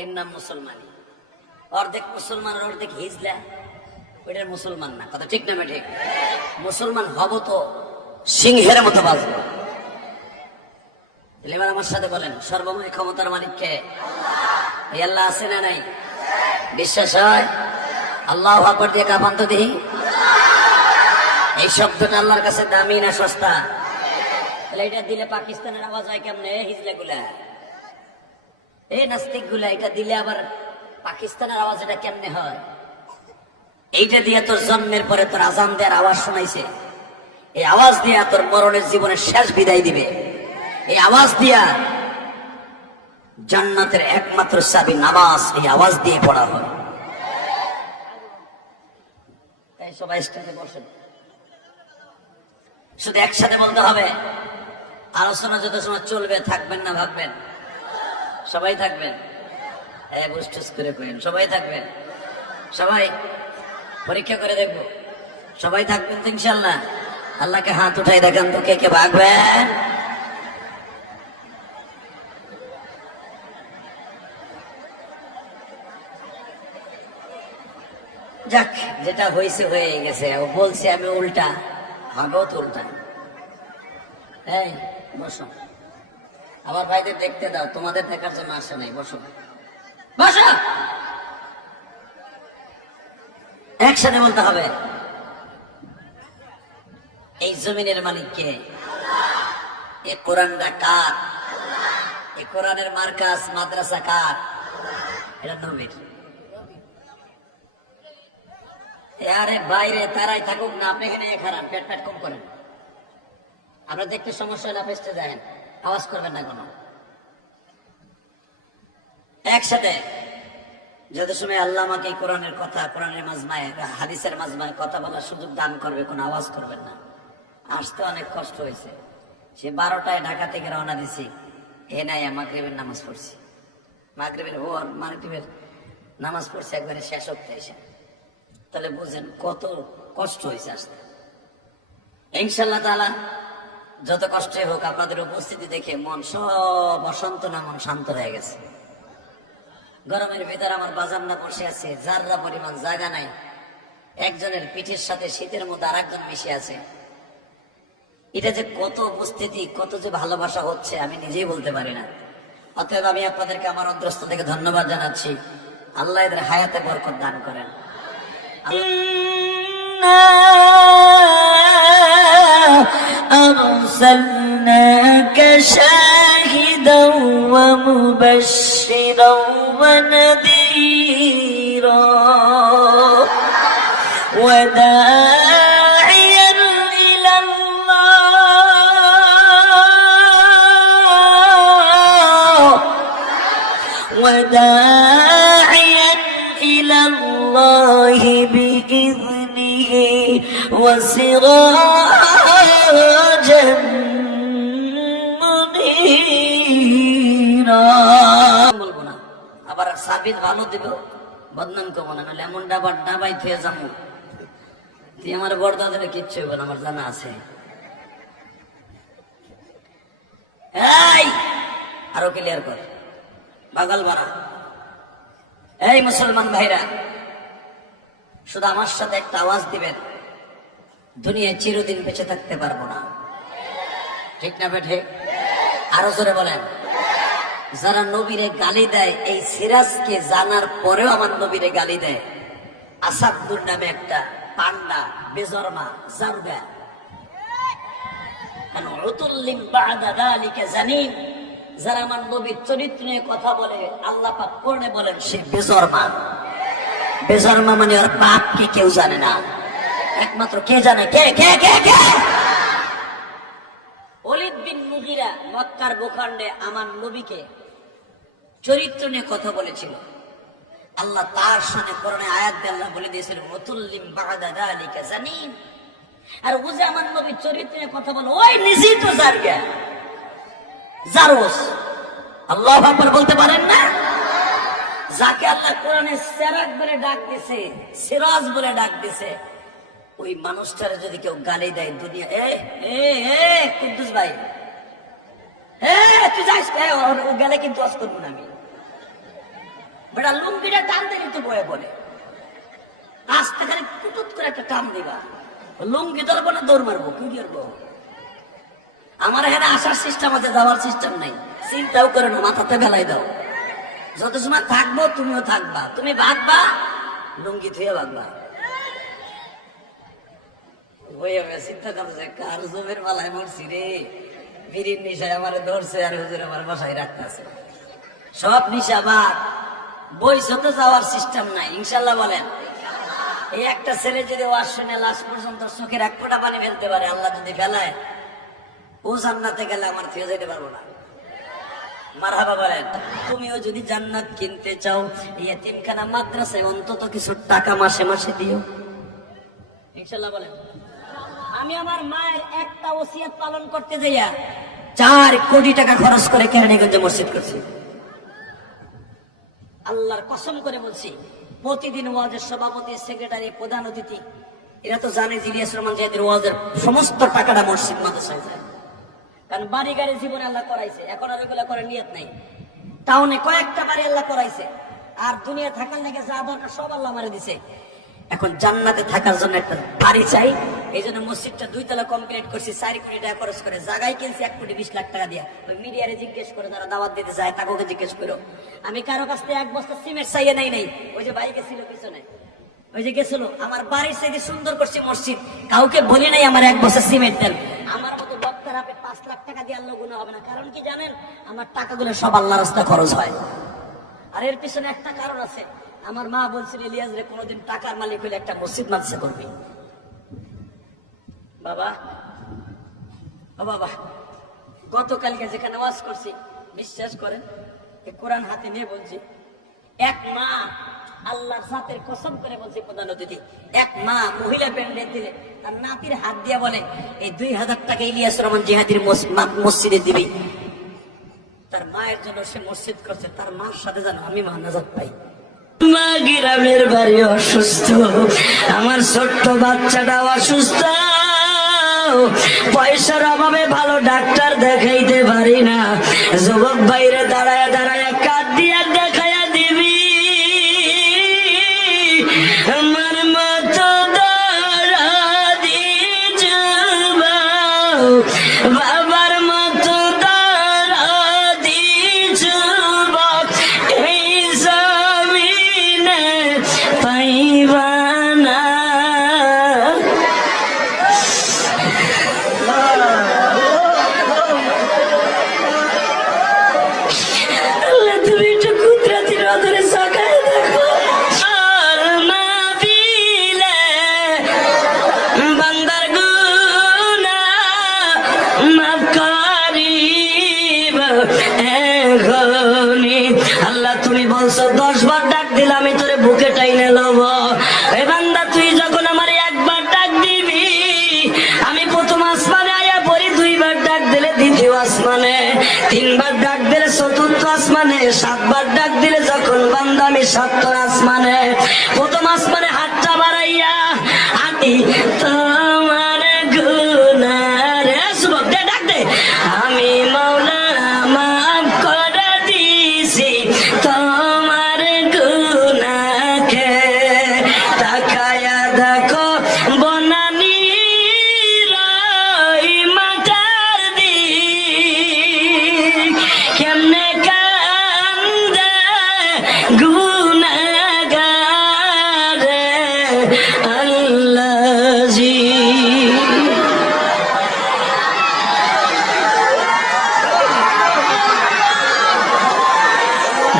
এর নাম মুসলমানি। অর্ধেক মুসলমান অর্ধেক হিজলা। ওইটার মুসলমান না, কথা ঠিক না ঠিক? মুসলমান হব তো সিংহের মতো বাঁচবো এবার আমার সাথে বলেন, সর্বময় ক্ষমতার মালিককে আল্লাহ আছে না নাই? বিশ্বাস হয়? আল্লাহ আকবর দিয়ে কাপান্ত দিই এই শব্দটা আল্লাহর কাছে দামি না সস্তা? তাহলে এটা দিলে পাকিস্তানের আওয়াজ হয় কেমনে? হিজলা গুলা এই নাস্তিকগুলা এটা দিলে আবার পাকিস্তানের আওয়াজ এটা কেমনে হয়? এইটা দিয়ে তোর জন্মের পরে তোর আজান দেওয়ার আওয়াজ শোনাইছে। এই আওয়াজ দিয়া তোর মরণের জীবনের শেষ বিদায় দিবে। এই আওয়াজ দিয়া জান্নাতের একমাত্র চাবি নামাজ এই আওয়াজ দিয়ে পড়া হয়। তাই সবাই স্টেজে বসেন। শুধু একসাথে বলতে হবে, আলোচনা যত সময় চলবে, থাকবেন না, ভাববেন। সবাই থাকবেন। হ্যাঁ সবাই থাকবেন। সবাই পরীক্ষা করে দেখব। সবাই থাকবেন তো ইনশাল্লাহ আল্লাহকে হাত উঠাই দেখান তো কে কে ভাগবেন। যাক, যেটা হয়েছে হয়ে গেছে। ও বলছে আমি উল্টা ভাগও উল্টা। এই, বসো। আমার ভাইদের দেখতে দাও, তোমাদের দেখার জন্য আসে নাই, বসো। বসো! একসাথে বলতে হবে। এই জমিনের মালিক কে? এ কোরআনটা কার? এ কোরআনের মার্কাস মাদ্রাসা কার? এটা নবীর। আরে বাইরে তারাই থাকুক না, আপনি এখানে খারাপ পেট পেট কম করেন। আমরা দেখতে সমস্যা হলে আপনি আহেন আওয়াজ করবেন না কোনো একসাথে, যত সময় আল্লাহ আমাকে কোরআনের কথা, কোরআনের মাজমায়, হাদিসের মাজমায় কথা বলার সুযোগ দান করবে, কোনো আওয়াজ করবেন না। আসতে অনেক কষ্ট হয়েছে। সে বারোটায় ঢাকা থেকে রওনা দিছি। এ নাই মাগরিবের নামাজ পড়ছি। মাগরিবের ভোর, মাগরিবের নামাজ পড়ছে, একবারে শেষ হতে এসে। তাহলে বুঝেন কত কষ্ট হয়েছে আসতে। ইনশাল্লাহ তালা যত কষ্টই হোক আপনাদের উপস্থিতি দেখে মন সব অশান্ত না, মন শান্ত হয়ে গেছে। গরমের ভিতর আমার বাজার না বসে আছে, যাররা পরিমাণ জায়গা নাই, একজনের পিঠের সাথে শীতের মধ্যে আর একজন মিশে আছে। এটা যে কত উপস্থিতি, কত যে ভালোবাসা হচ্ছে, আমি নিজেই বলতে পারি না। অতএব আমি আপনাদেরকে আমার অন্তরস্থ থেকে ধন্যবাদ জানাচ্ছি। আল্লাহ এদের হায়াতে বরকত দান করেন। أرسلناك شاهدا ومبشرا ونذيرا وداعيا إلى الله. وداعيا إلى الله بإذنه وسراجا বলব না। আবার সাবিত ভালো দিব? বদনাম করব না, নাহলে এমন ডাবার ডাবাই থুয়ে যাব। তুই আমার বড়দা দিলে কিচ্ছু হবে আমার জানা আছে। আরও ক্লিয়ার কর। বাগাল বাড়া। এই মুসলমান ভাইরা, শুধু আমার সাথে একটা আওয়াজ দিবেন। দুনিয়ায় চিরদিন বেঁচে থাকতে পারব না। ঠিক না বেঠে আরও জোরে বলেন। যারা নবীরে গালি দেয়, এই সিরাজকে জানার পরেও আমার নবীরে গালি দেয়। আসাদুর নামে একটা পান্ডা বেজরমা জারদা যারা আমার নবীর চরিত্র নিয়ে কথা বলে, আল্লাহ মানে একমাত্র কে জানে? কে কে কে কে? মক্কার ভূখণ্ডে আমার নবীকে চরিত্র নিয়ে কথা বলেছিল। আল্লাহ তার সামনে করণে আয়াত আল্লাহ বলে দিয়েছিল মতুল্লিম বাগদা দালিকা জানিন। আর ও যে আমার নবীর চরিত্র নিয়ে কথা বলে, ওই নিজেই তো জারগা জারোস আল্লাহ আকবার বলতে পারেন না? যাকে আল্লাহ কোরআনে সেরাক বলে ডাক দিছে, সিরাজ বলে ডাক দিছে, ওই মানুষটারে যদি কেউ গালি দেয় দুনিয়া এ এ, কুদ্দুস ভাই। তুই গেলে কিন্তু অস করব না আমি। বেটা, লুঙ্গিটা টানতে কিন্তু বয়ে রাস্তা খালি কুটুত করে একটা দিবা। লুঙ্গি ধরবো না, দৌড় মারবো, কি করব আমার এখানে আসার সিস্টেম আছে, যাওয়ার সিস্টেম নাই। চিন্তাও করে না, মাথাতে দাও। যত সময় থাকব, তুমিও থাকবা। তুমি ভাগবা লুঙ্গি ধুয়ে ভাগবা চিন্তা করছে কার জমির মালায় মরছি রে? বিড়ির নিশায় আমার ধরছে আর হুজুর আমার বাসায় রাখতেছে। সব নিশা বাদ। বই তো যাওয়ার সিস্টেম নাই, ইনশাল্লাহ বলেন। এই একটা ছেলে যদি ওয়াজ শুনে লাস্ট পর্যন্ত চোখের এক ফোঁটা পানি ফেলতে পারে, আল্লাহ যদি ফেলায়, ও জান্নাতে গেলে আমার ফিরে যেতে পারব না। মারহাবা বলেন, তুমিও যদি জান্নাত কিনতে চাও, এতিমখানা মাদ্রাসায় অন্তত কিছু টাকা মাসে মাসে দিও। ইনশাল্লাহ বলেন। আমি আমার মায়ের একটা ওসিয়াত পালন করতে যাইয়া চার কোটি টাকা খরচ করে কেরানীগঞ্জে মসজিদ করছি। আল্লাহর কসম করে বলছি, প্রতিদিন ওয়াজের সভাপতি, সেক্রেটারি, প্রধান অতিথি, এরা তো জানে জিলিয়াস রহমান জাহিদের ওয়াজের সমস্ত টাকাটা মসজিদ মাদ্রাসায় যায়। কারণ বাড়ি গাড়ি জীবনে আল্লাহ করাইছে, এখন আর ওইগুলা করে নিয়ত নাই। টাউনে কয়েকটা বাড়ি আল্লাহ করাইছে, আর দুনিয়া থাকার লেগে যা দরকার সব আল্লাহ মারে দিছে। এখন জান্নাতে থাকার জন্য একটা বাড়ি চাই। এই জন্য মসজিদটা দুই তলা কমপ্লিট করছি, চার কোটি টাকা খরচ করে। জায়গায় কিনছি এক কোটি বিশ লাখ টাকা দিয়া। ওই মিডিয়ারে জিজ্ঞেস করে, যারা দাওয়াত দিতে যায় তাকে জিজ্ঞেস করো। আমি কারও কাছ থেকে এক বস্তা সিমেন্ট চাইয়ে নাই নাই। ওই যে বাইকে ছিল পিছনে। ওই যে গেছিল, আমার বাড়ির সাইডে সুন্দর করছে মসজিদ। কাউকে বলি নাই আমার এক বছর সিমেন্ট দেন। আমার মতো বক্তার হাতে পাঁচ লাখ টাকা দিয়ে আল্লাহ গুণা হবে না। কারণ কি জানেন? আমার টাকাগুলো সব আল্লাহ রাস্তা খরচ হয়। আর এর পিছনে একটা কারণ আছে। আমার মা বলছিল ইলিয়াস রে, কোনোদিন টাকার মালিক হলে একটা মসজিদ মাদ্রাসা করবি। বাবা, ও বাবা, গতকালকে যেখানে ওয়াজ করছি, বিশ্বাস করেন কোরআন হাতে নিয়ে বলছি, এক মা আল্লাহর সাথে কসম করে বলছে, প্রধান অতিথি, এক মা মহিলা প্যান্ডেল দিলে তার নাতির হাত দিয়া বলে, এই দুই হাজার টাকা ইলিয়াস রহমান জিহাদির মসজিদে দিবি। তার মায়ের জন্য সে মসজিদ করছে, তার মার সাথে যেন আমি মানাজাত পাই। মা গ্রামের বাড়ি অসুস্থ। আমার ছোট্ট বাচ্চাটা অসুস্থ। পয়সার অভাবে ভালো ডাক্তার দেখাইতে পারি না। যুবক বাইরে দাঁড়ায় দাঁড়ায় আসমানে, তিনবার ডাক দিলে চতুর্থ আসমানে, সাতবার ডাক দিলে যখন বান্দামি সত্তর আসমানে। প্রথম আসমানে হাতটা বাড়াইয়া আটি তোমার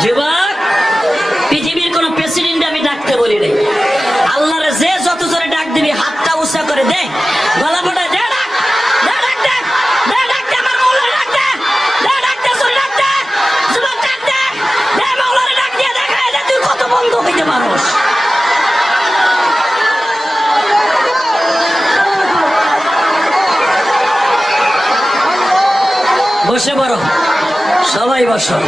যুবক, পৃথিবীর কোন প্রেসিডেন্ট আমি ডাকতে বলি নাই। আল্লাহরে যে যত জোরে ডাক দিবি, হাতটা উঁচা করে দে। গলা ফোটা, দে ডাক পারোস। বসে পড়ো, সবাই বসো।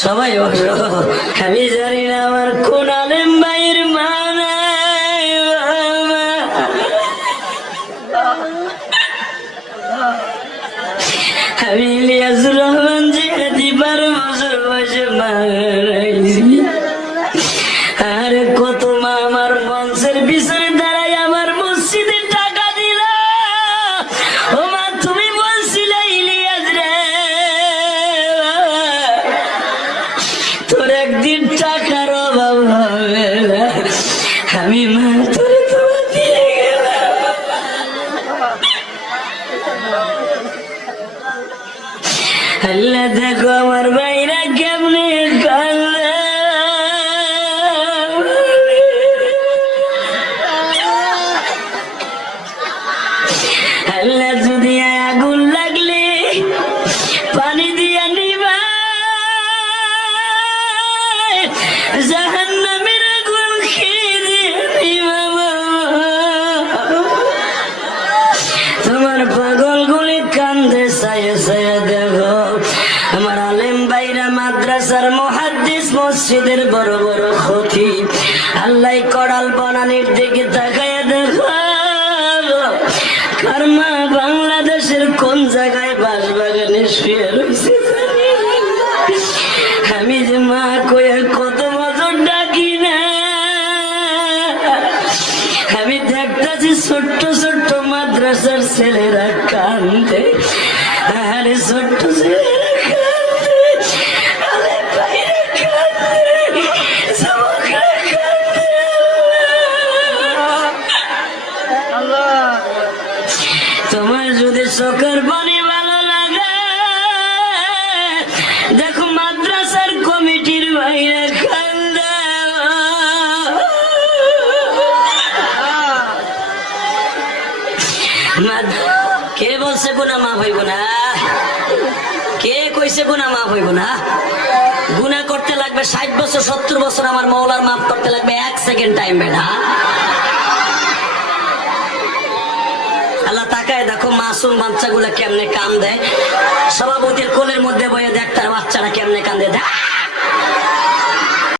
সবাই বসো আমি আমার কোন আল্লাহ দেখো আমার ভাইরা কেমনে আল্লাহ যদি আগুন লাগলে পানি দিয়া নিবা বাংলাদেশের বাস বাগানে শুয়ে রয়েছে কে বলছে গুনা মাফ হইব না? কে কইছে গুনা মাফ হইব না? গুনা করতে লাগবে ষাট বছর, সত্তর বছর আমার মৌলার মাফ করতে লাগবে এক সেকেন্ড টাইম বেটা। আল্লাহ তাকায় দেখো, মাসুম বাচ্চাগুলো কেমনে কাম দেয় সভাপতির কোলের মধ্যে বয়ে দেখতে